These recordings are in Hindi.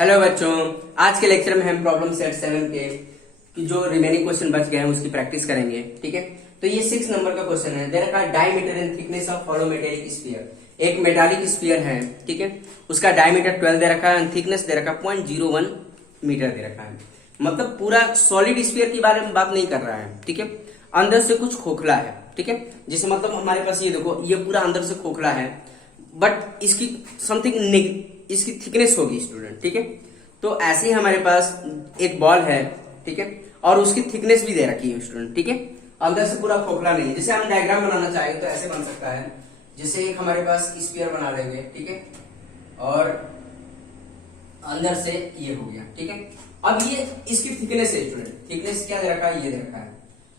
हेलो बच्चों, आज के लेक्चर में हम प्रॉब्लम सेट 7 के कि जो रिमेनिंग क्वेश्चन बच गए हैं उसकी प्रैक्टिस करेंगे। ठीक है, तो ये 6 नंबर का क्वेश्चन है। दे रखा है diameter and thickness of hollow metallic sphere. एक मेटालिक स्फीयर है, ठीक है, उसका डायमीटर 12 दे रखा है, थिकनेस दे रखा है 0.01 मीटर दे रखा है। मतलब पूरा सॉलिड स्फीयर के बारे में बात नहीं कर रहा है, ठीक है, अंदर से कुछ खोखला है, ठीक है। जैसे मतलब हमारे पास ये देखो, ये पूरा अंदर से खोखला है, बट इसकी समथिंग इसकी थिकनेस होगी स्टूडेंट, ठीक है। तो ऐसे ही हमारे पास एक बॉल है, ठीक है, और उसकी थिकनेस भी दे रखी है स्टूडेंट, ठीक है। अंदर से पूरा खोखला नहीं। जैसे हम डायग्राम बनाना चाहेंगे तो ऐसे बन सकता है। जैसे एक हमारे पास स्फीयर बना लेंगे, ठीक है, और अंदर से ये हो गया, ठीक है। अब ये इसकी थिकनेस है स्टूडेंट, थिकनेस क्या दे रखा है, ये दे रखा है।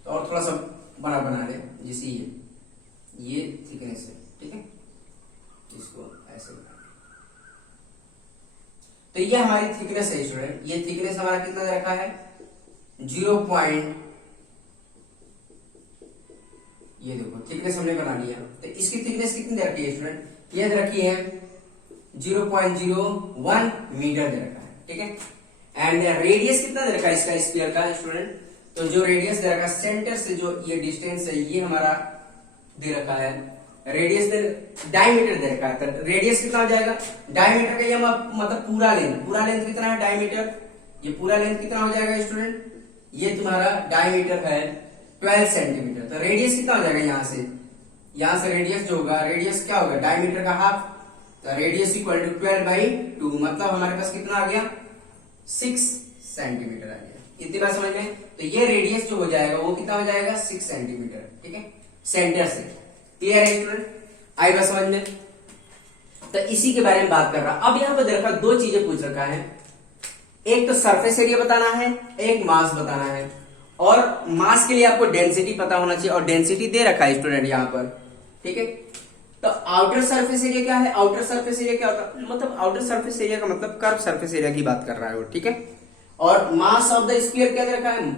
तो और थोड़ा सा बड़ा बना ले, जैसे ये थिकनेस है, ठीक है, इसको ऐसे बना। तो ये हमारी थिकनेस है स्टूडेंट। ये थिकनेस हमारा कितना दे रखा है, 0 ये देखो थिकनेस हमने बना लिया। तो इसकी थिकनेस कितनी दे रखी है स्टूडेंट, ये दे रखी है 0.01 मीटर दे रखा है, ठीक है। एंड रेडियस कितना दे रखा है इसका स्फीयर का स्टूडेंट, तो जो रेडियस दे रखा है सेंटर से जो ये डिस्टेंस है ये हमारा दे रखा है। रेडियस दे डायमीटर दे रखा है, तो रेडियस कितना हो जाएगा, डायमीटर का ये मतलब पूरा लेंथ कितना है डायमीटर, ये पूरा लेंथ कितना हो जाएगा स्टूडेंट, ये तुम्हारा डायमीटर है 12 सेंटीमीटर। तो रेडियस कितना हो जाएगा, यहां से रेडियस जो होगा, रेडियस क्या होगा, डायमीटर का हाफ। तो रेडियस इक्वल टू 12/2, मतलब हमारे पास कितना आ गया, 6 सेंटीमीटर आ गया। इतनी बात समझ में। तो ये रेडियस जो हो जाएगा वो कितना हो जाएगा, 6 सेंटीमीटर, ठीक है, सेंटर से। क्लियर है स्टूडेंट, आई बात समझ में। तो इसी के बारे में बात कर रहा। अब यहां पर दे रखा दो चीजें पूछ रखा है, एक तो सरफेस एरिया बताना है, एक मास बताना है। और मास के लिए आपको डेंसिटी पता होना चाहिए, और डेंसिटी दे रखा है स्टूडेंट यहां पर, ठीक है। तो आउटर सरफेस एरिया क्या है, आउटर सरफेस एरिया क्या होता है, मतलब आउटर सरफेस एरिया का मतलब कर्व सरफेस एरिया की बात कर रहा है वो, ठीक है। और मास ऑफ द स्फीयर क्या दे रखा है,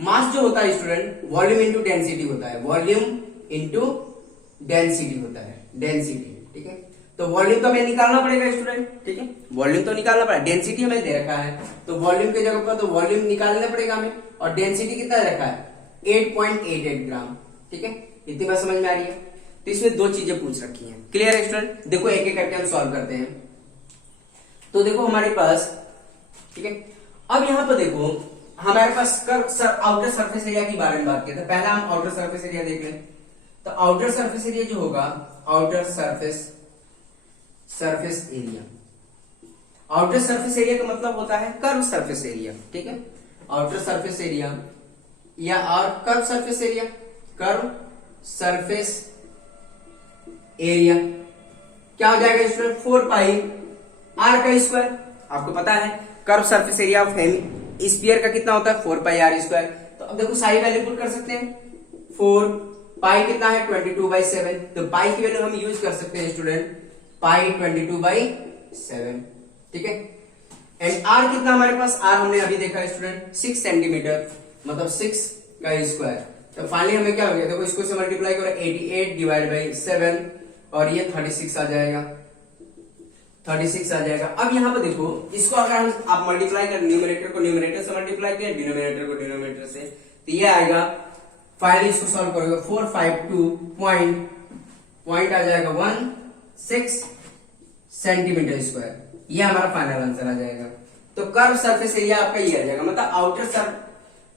मास जो होता है स्टूडेंट वॉल्यूम इंटू डेंसिटी होता है, वॉल्यूम इंटू डेंसिटी होता है, डेंसिटी, ठीक है। तो वॉल्यूम तो हमें निकालना पड़ेगा स्टूडेंट, ठीक है, वॉल्यूम तो निकालना पड़ेगा। डेंसिटी हमें दे रखा है तो वॉल्यूम की जगह पर तो वॉल्यूम निकालना पड़ेगा हमें। और डेंसिटी कितना दे रखा है, 8.88 ग्राम, ठीक है। इतनी बात समझ में आ रही है। तो इसमें दो चीजें पूछ रखी हैं। क्लियर है स्टूडेंट, देखो एक एक करके हम सॉल्व करते हैं। तो देखो हमारे पास, ठीक है, अब यहां पर देखो हमारे पास आउटर सरफेस एरिया के बारे में बात किया था। पहले हम आउटर सरफेस एरिया देख लें। तो आउटर सरफेस एरिया जो होगा, outer surface area, outer surface area का मतलब होता है कर्व सरफेस एरिया, ठीक है। आउटर सरफेस एरिया या और curve surface area, curve surface area क्या हो जाएगा स्टूडेंट, 4 पाई आर का स्क्वायर। आपको पता है curve surface area of sphere का कितना होता है, 4 पाई आर स्क्वायर। तो अब देखो सारी वैल्यू पुट कर सकते हैं। 4 पाई कितना है, 22/7। तो पाई की वैल्यू हम यूज कर सकते हैं स्टूडेंट, पाई 22/7, ठीक है। एंड आर कितना हमारे पास, आर हमने अभी देखा स्टूडेंट 6 सेंटीमीटर, मतलब 6 का स्क्वायर। तो फाइनली हमें क्या हो गया, देखो इसको से मल्टीप्लाई करो, 88/7 और ये 36 आ जाएगा, 36 आ जाएगा। अब यहाँ पर देखो इसको अगर आप मल्टीप्लाई कर, न्यूमरेटर को न्यूमरेटर से मल्टीप्लाई किया, डिनोमिनेटर को डिनोमिनेटर से, तो ये आएगा। फाइनली इसको सॉल्व करोगे 452 पॉइंट आ जाएगा 16 सेंटीमीटर स्क्वायर। ये हमारा फाइनल आंसर आ जाएगा। तो कर्व सरफेस एरिया आपका ये आ जाएगा। मतलब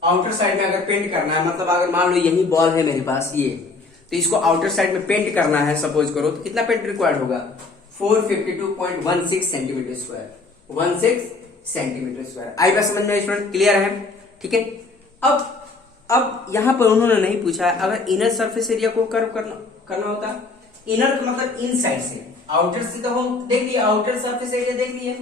आउटर साइड में अगर पेंट करना है, मतलब अगर मान लो यही बॉल है मेरे पास ये, तो इसको आउटर साइड में पेंट करना है सपोज करो, तो कितना पेंट रिक्वायर्ड होगा, 452.16 सेंटीमीटर स्क्वायर, 16 सेंटीमीटर स्क्वायर। आई बात समझ में स्टूडेंट, क्लियर है, ठीक है। अब यहां पर उन्होंने नहीं पूछा है अगर इनर सरफेस एरिया को कर्व करना होता, इनर का मतलब इन साइड से, आउटर से तो हम देख लिए, आउटर सरफेस एरिया देख लिए।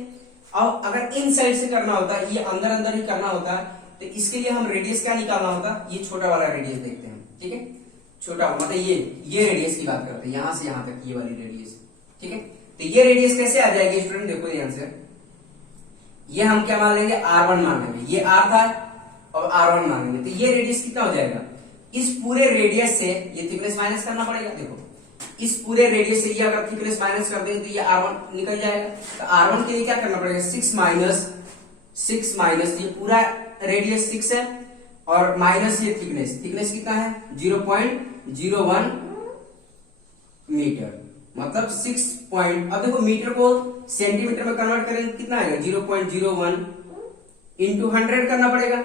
अब अगर इन साइड से करना होता, ये अंदर ही करना होता, तो इसके लिए हम रेडियस क्या निकालना होता, ये छोटा वाला रेडियस देखते हैं, ठीक है, छोटा मतलब ये रेडियस की बात करते हैं, यहां से यहां तक ये वाली रेडियस, ठीक है। तो ये रेडियस कैसे आ जाएगी स्टूडेंट, देखो ध्यान से, ये हम क्या मान लेंगे, R1 मान लेंगे, ये R था और R1 मान लेंगे। तो ये रेडियस कितना हो जाएगा, इस पूरे रेडियस से ये थिकनेस माइनस करना पड़ेगा। देखो इस पूरे रेडियस से ये अगर थिकनेस माइनस कर दें तो ये R1 निकल जाएगा। तो R1 के लिए क्या करना पड़ेगा, 6 माइनस ये पूरा रेडियस 6 है और माइनस ये थिकनेस कितना है 0.01 मीटर, मतलब 6 पॉइंट। अब देखो मीटर को सेंटीमीटर में कन्वर्ट करेंगे कितना आएगा 0.01 इंटू 100 करना पड़ेगा,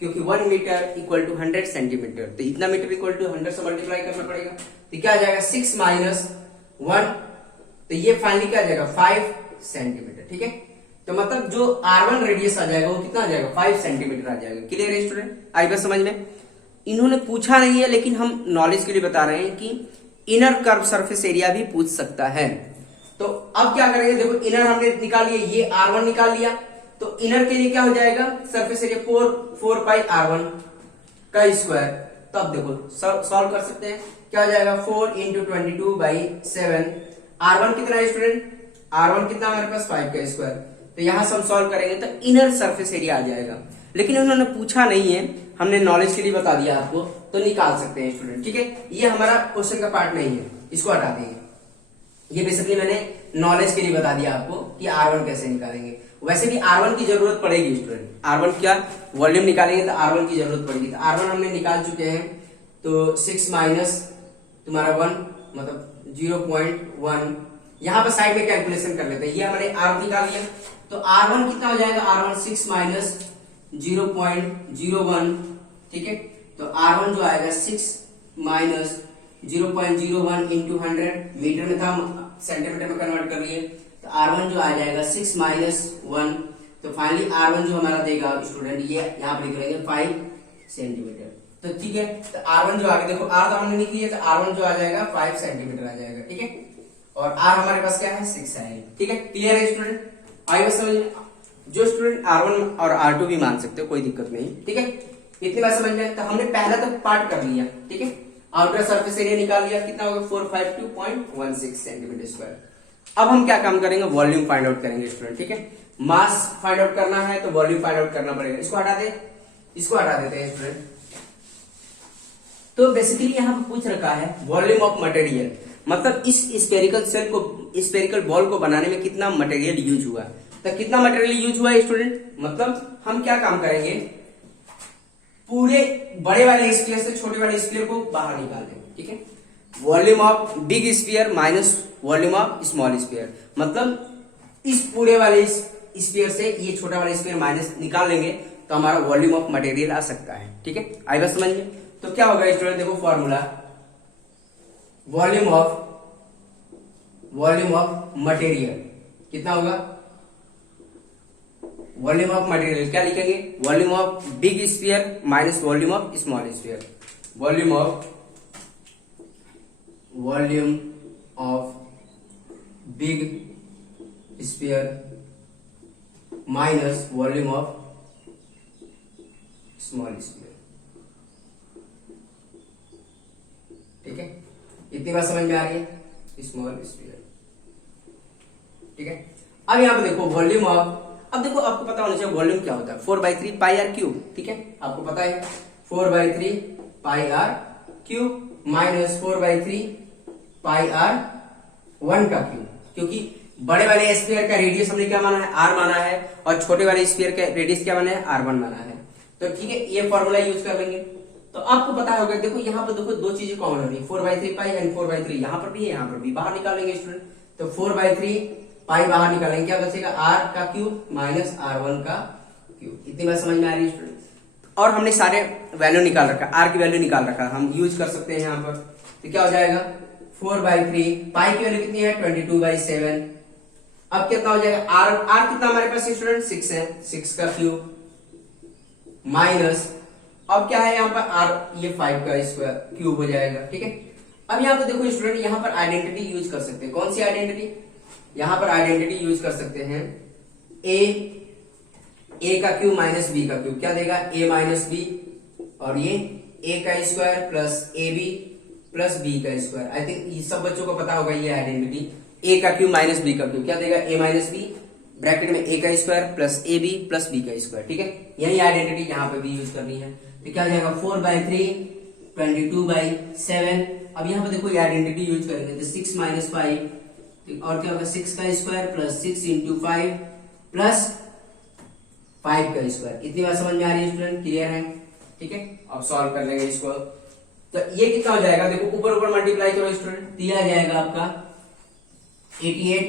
क्योंकि 1 मीटर इक्वल टू 100 सेंटीमीटर, तो इतना मीटर इक्वल टू 100 से मल्टीप्लाई करना पड़ेगा। तो क्या आ जाएगा 6 माइनस 1, तो ये फाइनली क्या आ जाएगा 5 सेंटीमीटर। ठीक है, तो मतलब जो R1 रेडियस आ जाएगा वो कितना आ जाएगा 5 सेंटीमीटर आ जाएगा। क्लियर है स्टूडेंट, आई बात समझ में। इन्होंने पूछा नहीं है लेकिन हम नॉलेज के लिए बता रहे हैं कि इनर कर्व सरफेस एरिया भी पूछ सकता है। तो अब क्या करेंगे, देखो इनर हमने निकाल लिया, ये R1 निकाल लिया, तो इनर के लिए क्या हो जाएगा सरफेस एरिया 4 पाई R1 का स्क्वायर। तो अब देखो सॉल्व कर सकते हैं, क्या हो जाएगा 4 इंटू 22/7। R1 कितना है स्टूडेंट, R1 कितना हमारे पास 5 का स्क्वायर। तो यहां से हम सॉल्व करेंगे तो इनर सरफेस एरिया आ जाएगा, लेकिन उन्होंने पूछा नहीं है, हमने नॉलेज के लिए बता दिया आपको, तो निकाल सकते हैं स्टूडेंट। ठीक है, ये हमारा क्वेश्चन का पार्ट नहीं है, इसको हटा देंगे। ये बेसिकली मैंने नॉलेज के लिए बता दिया आपको कि R1 कैसे निकालेंगे। वैसे भी R1 की जरूरत पड़ेगी स्टूडेंट, R1 क्या वॉल्यूम निकालेंगे तो R1 की जरूरत पड़ेगी। तो R1 हमने निकाल चुके हैं, तो 6 माइनस तुम्हारा 1 मतलब 0.1, यहाँ पर साइड में कैलकुलेशन कर लेते हैं। ये हमने R निकाल लिया, तो R1 कितना हो जाएगा, R1 6 माइनस 0.01। ठीक है, तो R1 जो आएगा 6 माइनस 0.01 इंटू 100, मीटर में था सेंटीमीटर में कन्वर्ट कर लिए, तो R1 जो आ जाएगा 6 माइनस 1। तो फाइनली R1 जो हमारा देगा स्टूडेंट, ये यहाँ पर लिख लेंगे 5 सेंटीमीटर। तो ठीक है, तो R1 जो आगे देखो R तो हमने लिख लिया, तो R1 जो आ जाएगा 5 सेंटीमीटर आ जाएगा। ठीक है, और R हमारे पास क्या है 6 है। ठीक है, क्लियर है स्टूडेंट, आई बात समझ में। जो स्टूडेंट R1 और R2 भी मान सकते हो, कोई दिक्कत नहीं। ठीक है, इतनी बात समझ में। तो हमने पहला तो पार्ट कर लिया। ठीक है, आउटर सरफेस एरिया निकाल लिया, कितना होगा 452.16 सेंटीमीटर स्क्वायर। अब हम क्या काम करेंगे, वॉल्यूम फाइंड आउट करेंगे स्टूडेंट। ठीक है, मास फाइंड आउट करना है तो वॉल्यूम फाइंड आउट करना पड़ेगा। इसको हटा देते हैं स्टूडेंट। तो बेसिकली यहाँ पे पूछ रखा है वॉल्यूम ऑफ मटेरियल, मतलब इस स्पेरिकल बॉल को बनाने में कितना मटेरियल यूज हुआ। तो कितना मटेरियल यूज हुआ है स्टूडेंट, मतलब हम क्या काम करेंगे, पूरे बड़े वाले स्फीयर से छोटे वाले स्फीयर को बाहर निकाल देंगे। ठीक है, volume of big sphere minus volume of small sphere, मतलब इस पूरे वाले स्फीयर से ये छोटा वाला स्फीयर माइनस निकाल लेंगे तो हमारा वॉल्यूम ऑफ मटेरियल आ सकता है। ठीक है, आई बात समझ में। तो क्या होगा स्टूडेंट, देखो फॉर्मूला, वॉल्यूम ऑफ मटेरियल कितना होगा, वॉल्यूम ऑफ मटेरियल क्या लिखेंगे, volume of big sphere minus volume of small sphere, volume of big sphere minus volume of small sphere. ठीक है, इतनी बात समझ में आ रही है, स्मॉल स्फीयर। ठीक है, अब यहां पे देखो वॉल्यूम ऑफ, अब देखो आपको पता होना चाहिए वॉल्यूम क्या होता है, 4/3 पाई आर क्यूब। ठीक है, आपको पता है 4/3 pi r cube minus 4/3 pi r 1 का क्यूब, क्योंकि बड़े वाले स्फीयर का रेडियस हमने क्या माना है, आर माना है, और छोटे वाले स्फीयर का रेडियस क्या माना है, R1 माना है। तो ठीक है, ये फॉर्मूला यूज कर लेंगे। तो आपको पता होगा, देखो यहाँ पर देखो दो चीजें कॉमन हो रही है, 4/3 पाई एंड 4/3, यहाँ पर भी है यहाँ पर भी, बाहर निकालेंगे स्टूडेंट। तो 4/3 पाई बाहर निकालेंगे, क्या बचेगा R का क्यूब माइनस R1 का क्यूब। इतनी बात समझ में आ रही है स्टूडेंट। और हमने सारे वैल्यू निकाल रखा, R की वैल्यू निकाल रखा, हम यूज कर सकते हैं यहाँ पर। तो क्या हो जाएगा 4/3, पाई की वैल्यू कितनी है 22/7। अब कितना हो जाएगा, R कितना हमारे पास स्टूडेंट 6 है, 6 का क्यूब माइनस, अब क्या है यहाँ पर R, ये 5 का स्क्वायर क्यूब हो जाएगा। ठीक है, अब यहाँ पर देखो स्टूडेंट, यहाँ पर आइडेंटिटी यूज कर सकते हैं। कौन सी आइडेंटिटी, यहाँ पर आइडेंटिटी यूज कर सकते हैं, ए का क्यूब माइनस बी का क्यूब, क्या देगा a माइनस बी, और ये a का square plus AB plus b का स्क्वायर। आई थिंक सब बच्चों को पता होगा ये आइडेंटिटी, a का क्यूब माइनस बी का क्यूब, क्या देगा a माइनस बी, ब्रैकेट में a का square plus AB plus b का स्क्वायर। ठीक है, यही आइडेंटिटी यहाँ पे भी यूज करनी है। तो क्या हो जाएगा 4/3 22/7 अब यहाँ पे देखो ये आइडेंटिटी यूज करेंगे तो 6 माइनस 5 और क्या होगा 6 का स्क्वायर प्लस 6 इंटू 5 प्लस 5 का स्क्वायर। इतनी बात समझ में आ रही है स्टूडेंट, क्लियर है? ठीक है, अब सॉल्व कर लेंगे इसको। तो ये कितना हो जाएगा, देखो ऊपर ऊपर मल्टीप्लाई करो स्टूडेंट, दिया आ जाएगा आपका 88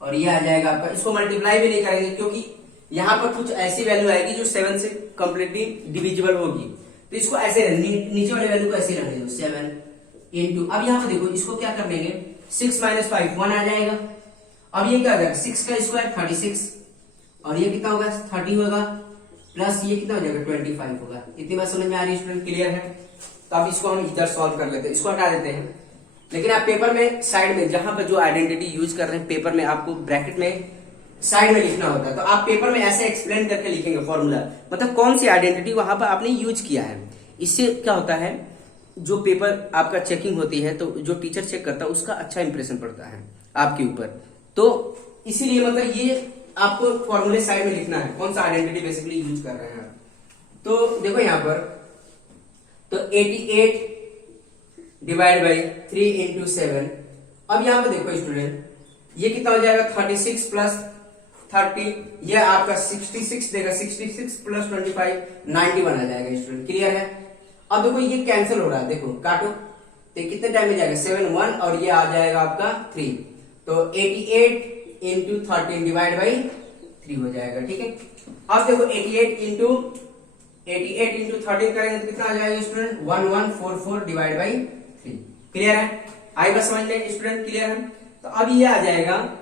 और ये आ जाएगा आपका, इसको मल्टीप्लाई भी नहीं करेंगे क्योंकि यहाँ पर कुछ ऐसी वैल्यू आएगी जो 7 से कंप्लीटली डिविजिबल होगी, तो इसको ऐसे नीचे वाले वैल्यू को ऐसे रहने दो 7 इंटू, अब यहाँ पे देखो इसको क्या कर लेंगे 6 माइनस 5 1 आ जाएगा। अब ये क्या हो जाएगा 6 का स्क्वायर 36 और ये कितना होगा 30 होगा प्लस ये कितना हो जाएगा 25 होगा। इतनी बात समझ में आ रही है स्टूडेंट, क्लियर है? तो अब इसको हम इधर सॉल्व कर लेते हैं, इसको हटा देते हैं। लेकिन आप पेपर में साइड में जहां पर जो आइडेंटिटी यूज कर रहे हैं पेपर में आपको ब्रैकेट में साइड में लिखना होता है, तो आप पेपर में ऐसे एक्सप्लेन करके लिखेंगे फॉर्मूला, मतलब कौन सी आइडेंटिटी वहां पर आपने यूज किया है। इससे क्या होता है जो पेपर आपका चेकिंग होती है तो जो टीचर चेक करता है उसका अच्छा इंप्रेशन पड़ता है आपके ऊपर, तो इसीलिए मतलब ये आपको फॉर्मूले साइड में लिखना है कौन सा आइडेंटिटी बेसिकली यूज कर रहे हैं आप। तो देखो यहाँ पर तो 88 डिवाइड बाई 3 इंटू 7, अब यहाँ पर देखो स्टूडेंट ये कितना हो जाएगा 36 प्लस 30, ये आपका 66 देगा, 66 प्लस 25 91 आ जाएगा स्टूडेंट, क्लियर है? अब देखो ये कैंसिल हो रहा है, देखो काटो तो कितने टाइम में जाएगा 7 1 और ये आ जाएगा आपका 3, तो 88 इंटू 13 डिवाइड बाई 3 हो जाएगा, ठीक है? अब देखो 88 इंटू 13 करेंगे तो कितना आ जाएगा स्टूडेंट 1144 डिवाइड बाई 3, क्लियर है? आई बस समझ लेंगे स्टूडेंट, क्लियर है? तो अब ये आ जाएगा,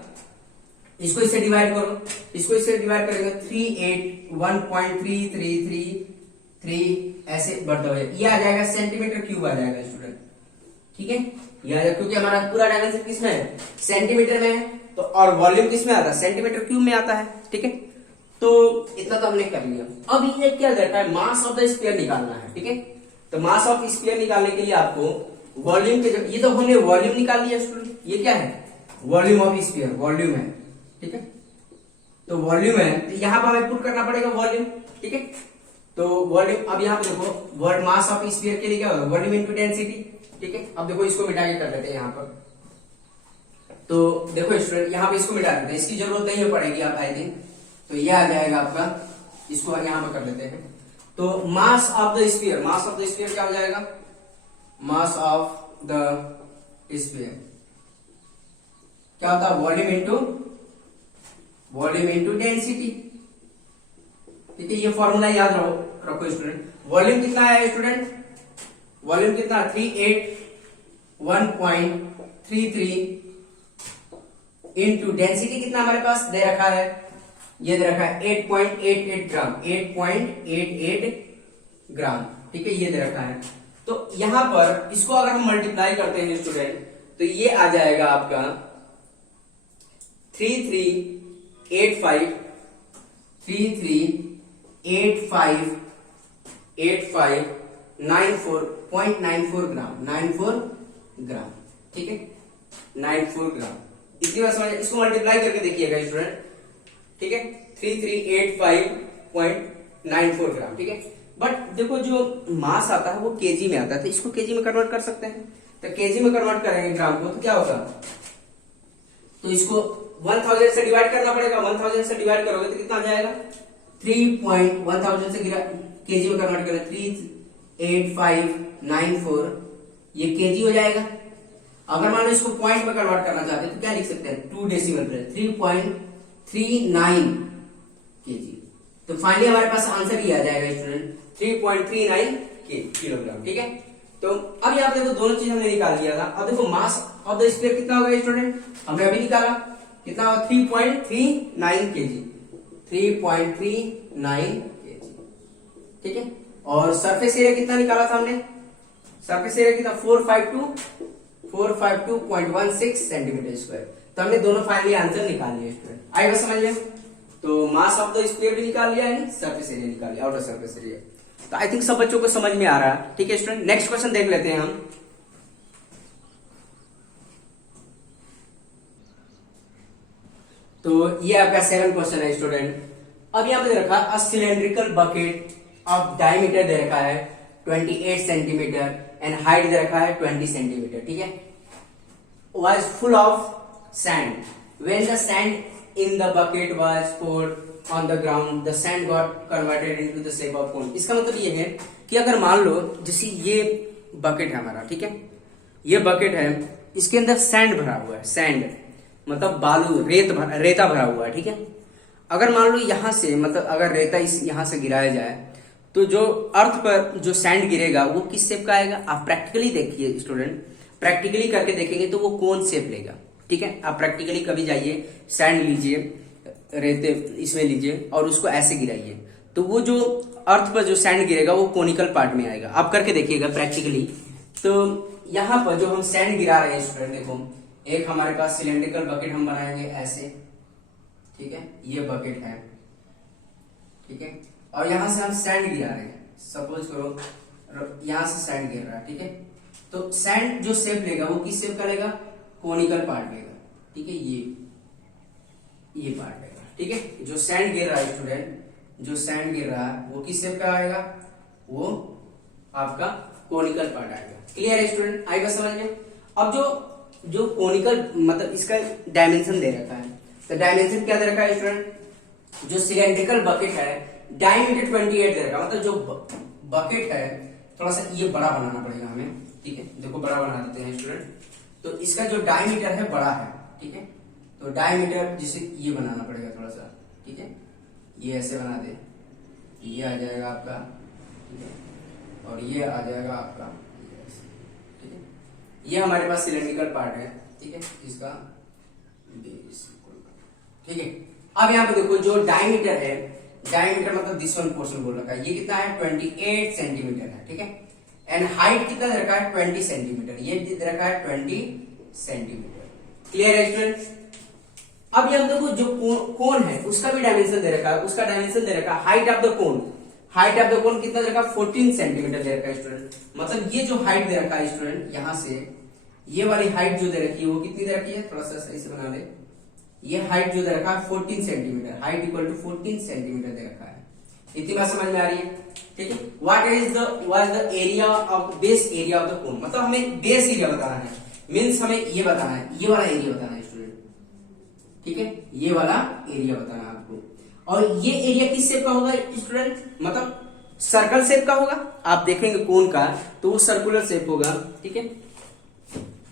इसको इससे डिवाइड करो, इसको इससे डिवाइड करेंगे 38 1.3333 ऐसे बढ़ता हुआ ये आ जाएगा सेंटीमीटर क्यूब आ जाएगा स्टूडेंट, ठीक है? ये आ जाएगा क्योंकि हमारा पूरा डायमेंशन किसमें है सेंटीमीटर में है, तो और वॉल्यूम किसमें आता है सेंटीमीटर क्यूब में आता है, ठीक है? तो इतना तो हमने कर लिया। अब ये क्या रहता है मास ऑफ द स्फीयर निकालना है, ठीक है? तो मास ऑफ स्फीयर निकालने के लिए आपको वॉल्यूम के ये तो हमने वॉल्यूम निकाल लिया स्टूडेंट, ये क्या है वॉल्यूम ऑफ स्फीयर, वॉल्यूम है, ठीक है? तो वॉल्यूम है तो यहाँ पर हमें पुट करना पड़ेगा वॉल्यूम, ठीक है? तो वॉल्यूम, अब यहाँ पे देखो वर्ड मास ऑफ स्फीयर के लिए क्या होगा वॉल्यूम इनटू डेंसिटी, ठीक है? अब देखो इसको मिटा के कर लेते हैं यहाँ पर, तो देखो स्टूडेंट यहाँ पे इसको मिटा देते हैं, इसकी जरूरत नहीं पड़ेगी आप आई थिंक, तो ये आ जाएगा आपका, इसको यहाँ पे कर लेते हैं। तो mass of the sphere, mass of the sphere क्या हो जाएगा मास ऑफ द स्फीयर क्या होता है वॉल्यूम इंटू डेंसिटी, ठीक है? ये फॉर्मूला याद रखो स्टूडेंट। वॉल्यूम कितना है स्टूडेंट, वॉल्यूम कितना 381.33 इंटू डेंसिटी कितना हमारे पास दे रखा है, ये दे रखा है 8.88 ग्राम, 8.88 ग्राम, ठीक है? ये दे रखा है। तो यहां पर इसको अगर हम मल्टीप्लाई करते हैं स्टूडेंट तो ये आ जाएगा आपका 3385.94 ग्राम, 94 ग्राम, ठीक है? 94 ग्राम, इतनी बात समझ, इसको मल्टीप्लाई करके देखिएगा स्टूडेंट, ठीक है? 3385.94 ग्राम, ठीक है? बट देखो जो मास आता है वो केजी में आता है, तो इसको केजी में कन्वर्ट कर सकते हैं, तो केजी में कन्वर्ट करेंगे ग्राम को तो क्या होगा, तो इसको 1000 से डिवाइड करना पड़ेगा, 1000 से डिवाइड करोगे तो कितना आ जाएगा 1000 से केजी में कन्वर्ट करें 38594, ये केजी हो जाएगा। अगर मान लो इसको पॉइंट में कन्वर्ट करना चाहते हैं तो क्या लिख सकते हैं 2 डेसिमल प्लेस 3.39 केजी, तो फाइनली हमारे पास आंसर ये आ जाएगा स्टूडेंट 3.39 किलोग्राम, ठीक है? तो अब यहाँ पे देखो दोनों चीज हमने निकाल लिया था। अब देखो मास ऑफ द स्फीयर कितना होगा स्टूडेंट, हमने अभी निकाला कितना होगा 3.39 केजी, 3.39 केजी, ठीक है? और सरफेस एरिया कितना निकाला था हमने, सरफेस एरिया कितना 452.16 सेंटीमीटर स्क्वायर। तो हमने दोनों फाइनली आंसर निकाल लिए स्टूडेंट, आई बस समझ लिया? तो मास ऑफ द स्फीयर भी निकाल लिया है, सरफेस एरिया निकाल लिया, आउटर सरफेस एरिया। तो आई थिंक सब बच्चों को समझ में आ रहा है, ठीक है स्टूडेंट? नेक्स्ट क्वेश्चन देख लेते हैं हम। तो ये आपका 7 क्वेश्चन है स्टूडेंट। अब यहां पे दे रखा सिलेंड्रिकल बकेट ऑफ डायमीटर दे रखा है 28 सेंटीमीटर एंड हाइट दे रखा है 20 सेंटीमीटर, ठीक है। was full of sand. When the sand in the bucket was poured on the ground, the sand got converted into the shape of cone. इसका मतलब ये है कि अगर मान लो जैसे ये बकेट है हमारा, ठीक है, ये बकेट है, इसके अंदर सैंड भरा हुआ है, सैंड मतलब बालू, रेता भरा हुआ है, ठीक है। अगर मान लो यहां से मतलब अगर रेता इस यहां से गिराया जाए तो जो अर्थ पर जो सैंड गिरेगा वो किस शेप का आएगा। आप प्रैक्टिकली देखिए स्टूडेंट, प्रैक्टिकली करके देखेंगे तो वो कौन शेप लेगा, ठीक है। आप प्रैक्टिकली कभी जाइए, सैंड लीजिए, रेते इसमें लीजिए और उसको ऐसे गिराइए तो वो जो अर्थ पर जो सैंड गिरेगा वो कोनिकल पार्ट में आएगा। आप करके देखिएगा प्रैक्टिकली। तो यहाँ पर जो हम सैंड गिरा रहे हैं स्टूडेंट, देखो एक हमारे पास सिलेंड्रिकल बकेट हम बनाएंगे ऐसे, ठीक है, ये बकेट है, ठीक है, और यहां से हम सैंड गिरा रहे हैं। सपोज करो यहां से सैंड गिर रहा है, ठीक है, तो सैंड जो शेप लेगा वो किस शेप का लेगा, कोनिकल पार्ट लेगा, ठीक है, ये पार्ट लेगा, ठीक है। जो सैंड गिर रहा है स्टूडेंट, जो सैंड गिर रहा है वो किस शेप का आएगा, वो आपका कोनिकल पार्ट आएगा। क्लियर है स्टूडेंट, आएगा समझ में। अब जो कोनिकल मतलब इसका डायमेंशन दे रखा है, तो डायमेंशन क्या दे रखा है स्टूडेंट, जो सिलेंड्रिकल बकेट है डायमीटर 28 दे रखा, मतलब जो बकेट है थोड़ा सा ये बड़ा बनाना पड़ेगा हमें, ठीक है, देखो बड़ा बना देते हैं स्टूडेंट। तो इसका जो डायमीटर है बड़ा है, ठीक है, तो डायमीटर जिसे ये बनाना पड़ेगा थोड़ा सा, ठीक है, ये ऐसे बना दे, ये आ जाएगा आपका, ठीक है, और ये आ जाएगा आपका, ठीक है, ये हमारे पास सिलेंड्रिकल पार्ट है, ठीक है, इसका, ठीक है। अब यहाँ पे देखो जो डायमीटर है, डायमीटर मतलब दिस वन पोर्शन बोल रखा है, ये कितना है 28 सेंटीमीटर है, ठीक है, एंड हाइट कितना दे रखा है 20 सेंटीमीटर, ये दे रखा है 20 सेंटीमीटर। क्लियर है स्टूडेंट। अब ये हम देखो जो कोन है उसका भी डायमेंशन दे रखा है, उसका डायमेंशन दे रखा है, height of the cone, height of the cone कितना दे रखा है 14 सेंटीमीटर दे रखा है स्टूडेंट। मतलब ये जो हाइट दे रखा है स्टूडेंट, यहां से ये वाली हाइट जो दे रखी है वो कितनी दे रखी है, थोड़ा सा सही से बना ले, ये हाइट जो दे रखा है 14 centimetre, height equal to 14 centimetre दे रखा है। इतनी बात समझ में आ रही है, ठीक है। What is the area of base area of the cone, मतलब हमें बेस एरिया बताना है, मींस हमें ये बताना है, ये वाला एरिया बताना है स्टूडेंट, ठीक है, ये वाला एरिया बताना है आपको। और ये एरिया किस शेप का होगा स्टूडेंट, मतलब सर्कल शेप का होगा। आप देखेंगे कोन का तो वो सर्कुलर शेप होगा, ठीक है,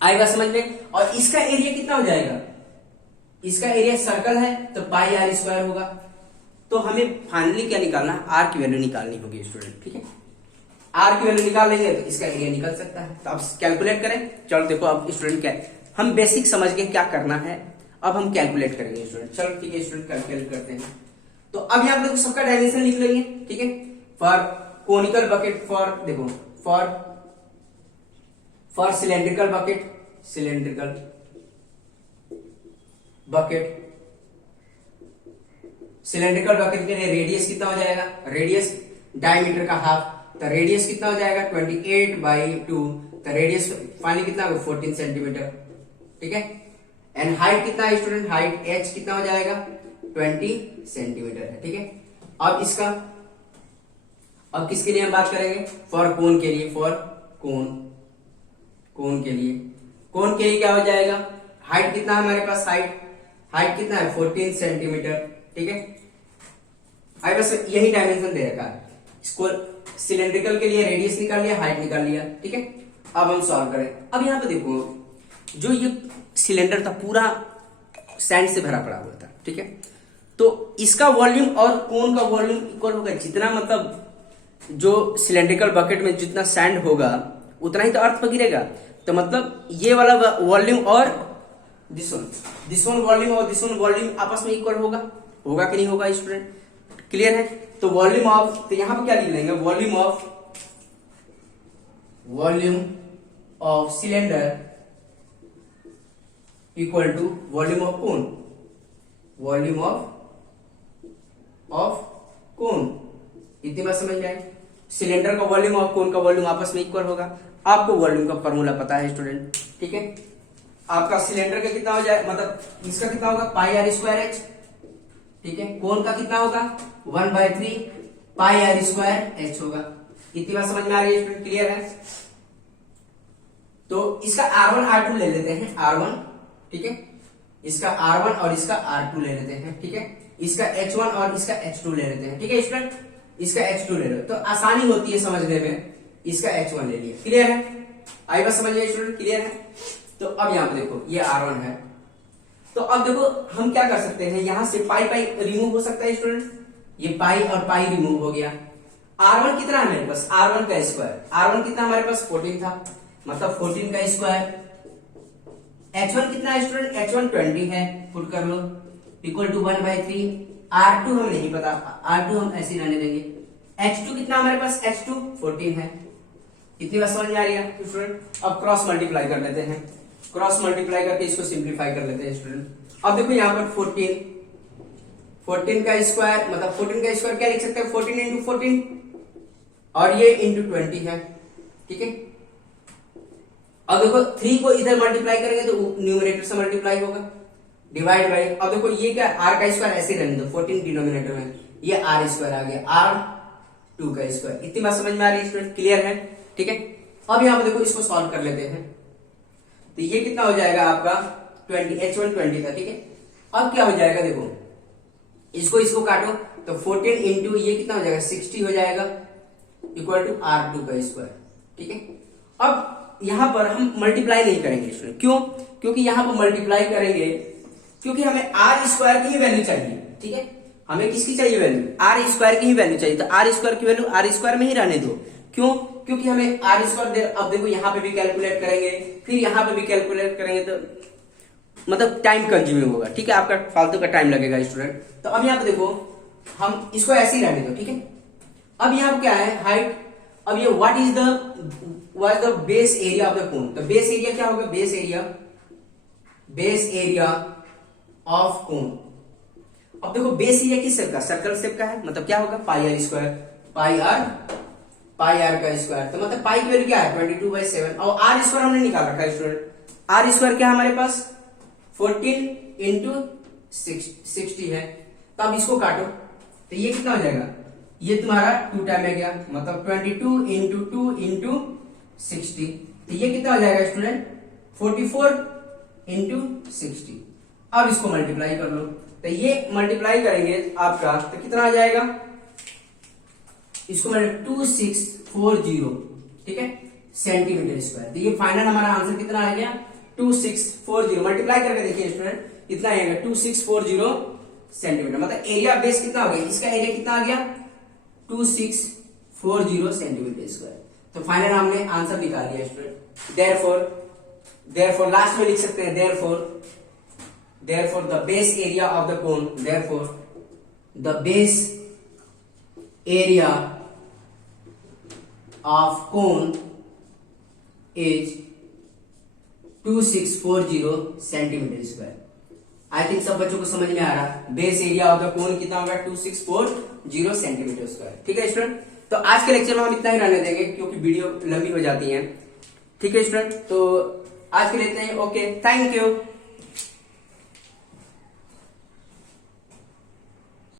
आएगा समझ में। और इसका एरिया कितना हो जाएगा, इसका एरिया सर्कल है तो पाई आर स्क्वायर होगा। तो हमें फाइनली क्या निकालना है, आर की वैल्यू निकालनी होगी स्टूडेंट, ठीक है। आर की वैल्यू निकाल लेंगे तो इसका एरिया निकल सकता है। तो अब कैलकुलेट करें, चलो देखो अब स्टूडेंट क्या है, हम बेसिक समझ के क्या करना है, अब हम कैलकुलेट करेंगे स्टूडेंट। चलो ठीक है स्टूडेंट, कैलकुलेट करते हैं। तो अब यहाँ देखो सबका डायमेंशन लिख लेंगे, ठीक है। फॉर कोनिकल बकेट, फॉर देखो for cylindrical bucket, cylindrical bucket, cylindrical bucket के लिए रेडियस कितना हो जाएगा, रेडियस डायमीटर का हाफ, तो रेडियस कितना हो जाएगा 28/2, तो रेडियस फाइनली कितना होगा 14 सेंटीमीटर, ठीक है। एंड हाइट कितना है स्टूडेंट, हाइट h कितना हो जाएगा 20 सेंटीमीटर है, ठीक है। अब इसका, अब किसके लिए हम बात करेंगे, फॉर कोन के लिए, फॉर कोन के लिए, कोन के लिए क्या हो जाएगा, हाइट कितना है हमारे पास, हाइट कितना है 14 सेंटीमीटर, ठीक है। आई बस यही डायमेंशन दे रखा है। इसको सिलेंड्रिकल के लिए रेडियस निकाल लिया, हाइट निकाल लिया, ठीक है। अब हम सॉल्व करें। अब यहाँ पे देखो जो ये सिलेंडर था पूरा सैंड से भरा पड़ा हुआ था, ठीक है, तो इसका वॉल्यूम और कोन का वॉल्यूम इक्वल होगा। जितना मतलब जो सिलेंड्रिकल बकेट में जितना सैंड होगा उतना ही तो अर्थ पर गिरेगा, तो मतलब ये वाला वॉल्यूम और दिस वन वॉल्यूम और दिस वन वॉल्यूम आपस में इक्वल होगा कि नहीं होगा स्टूडेंट, क्लियर है। तो वॉल्यूम ऑफ, तो यहां पर क्या लिख लेंगे, volume of cylinder equal to volume of cone, volume of cone. इतनी बात समझ में आई। सिलेंडर का वॉल्यूम और कोन का वॉल्यूम आपस में इक्वल होगा। आपको वॉल्यूम का फॉर्मूला पता है स्टूडेंट, ठीक है। आपका सिलेंडर का कितना हो जाए, मतलब इसका कितना होगा पाई आर स्क्वायर एच, ठीक है। कोन का कितना होगा 1/3 पाई आर स्क्वायर एच होगा। इतनी बात समझ में आ रही है स्टूडेंट, क्लियर है। तो इसका R1 R2 ले लेते हैं, R1, ठीक है, इसका R1 और इसका R2 ले लेते हैं, ठीक है, इसका H1 और इसका H2 ले लेते हैं, ठीक है स्टूडेंट, इसका H2 ले लो तो आसानी होती है समझने में, इसका H1 ले लिया, क्लियर है, आई बात समझ लिया स्टूडेंट, क्लियर है। तो अब यहाँ पे देखो ये R1 है, तो अब देखो हम क्या कर सकते हैं, यहां से पाई पाई रिमूव हो सकता है स्टूडेंट, ये पाई और पाई रिमूव हो गया। R1 कितना है मेरे पास, R1 का स्क्वायर, R1 कितना हमारे पास 14 था, मतलब 14 का स्क्वायर। H1 कितना है स्टूडेंट, H1 20 है, पुट कर लो, इक्वल टू 1/3। R2 हमें नहीं पता, R2 हम ऐसे रहने देंगे। H2 कितना हमारे पास, H2 14 है। इतनी बात समझ में आ रही है स्टूडेंट। अब क्रॉस मल्टीप्लाई कर लेते हैं, क्रॉस मल्टीप्लाई करके इसको सिंप्लीफाई कर लेते हैं स्टूडेंट। अब देखो यहाँ पर 14 का स्क्वायर, मतलब 14 का स्क्वायर क्या लिख सकते हैं, 14 इंटू 14, और ये इंटू 20 है, ठीक है। अब देखो 3 को इधर मल्टीप्लाई करेंगे तो न्यूमरेटर से मल्टीप्लाई होगा, डिवाइड बाई, अब देखो ये क्या, r का स्क्वायर ऐसे रहने दो, 14 डिनोमिनेटर में, ये r स्क्वायर आ गया, r2 का स्क्वायर। इतनी बात समझ में आ रही है स्टूडेंट, क्लियर है, ठीक है। अब यहाँ पे देखो इसको सॉल्व कर लेते हैं, तो ये कितना हो जाएगा आपका 20, H1 20 था, ठीक है। अब क्या हो जाएगा, देखो इसको काटो तो 14 इंटू ये कितना हो जाएगा 60 हो जाएगा, इक्वल टू R2 का स्क्वायर, ठीक है। अब यहां पर हम मल्टीप्लाई नहीं करेंगे स्टूडेंट, क्यों, क्योंकि यहां पर मल्टीप्लाई करेंगे क्योंकि हमें R स्क्वायर की ही वैल्यू चाहिए, ठीक है, हमें किसकी चाहिए वैल्यू, R स्क्वायर की ही वैल्यू चाहिए, तो R स्क्वायर की वैल्यू R स्क्वायर में ही रहने दो, क्यों, क्योंकि हमें R स्क्वायर, अब देखो यहां पे भी कैलकुलेट करेंगे, फिर यहां पे भी कैलकुलेट करेंगे, तो मतलब टाइम कंज्यूमिंग होगा, ठीक है, आपका फालतू का टाइम लगेगा स्टूडेंट। तो अब यहाँ पे देखो हम इसको ऐसे ही रहने दो, ठीक है। अब यहाँ पे क्या है, हाइट, अब ये what is the base area of the cone, तो बेस एरिया क्या होगा, बेस एरिया ऑफ कोन। अब देखो बेस एरिया किस शेप का, सर्कल शेप का है, मतलब क्या होगा पाई आर स्क्वायर, पाई आर का स्क्वायर, तो मतलब पाई की वैल्यू क्या है 22/7, और आर स्क्वायर हमने निकाल रखा है स्टूडेंट, आर स्क्वायर क्या है हमारे पास 14 इंटू 60 है। तो अब इसको काटो तो ये कितना हो जाएगा, ये तुम्हारा 2 टाइम में गया, मतलब 22 इंटू 2 इंटू 60, तो ये कितना हो जाएगा स्टूडेंट 44 इंटू 60। अब इसको मल्टीप्लाई कर लो, तो ये मल्टीप्लाई करेंगे आपका तो कितना आ जाएगा, इसको 2640, ठीक है, सेंटीमीटर स्क्वायर। तो ये फाइनल हमारा आंसर कितना आ गया 2640, मल्टीप्लाई करके देखिए स्टूडेंट कितना आएगा 2640 सेंटीमीटर, मतलब एरिया बेस कितना हो गया, इसका एरिया कितना आ गया 2640 सेंटीमीटर स्क्वायर। तो फाइनल हमने आंसर निकाल लिया स्टूडेंट। देयरफॉर लास्ट में लिख सकते हैं therefore the base area of the cone, therefore the base area of cone is 2640 centimetre square. I think सब बच्चों को समझ में आ रहा, base area of the cone कितना होगा 2640 सेंटीमीटर स्क्वायर, ठीक है स्टूडेंट। तो आज के लेक्चर में हम इतना ही रहने देंगे क्योंकि वीडियो लंबी हो जाती है, ठीक है स्टूडेंट। तो आज के लिए इतना ही, ओके, थैंक यू।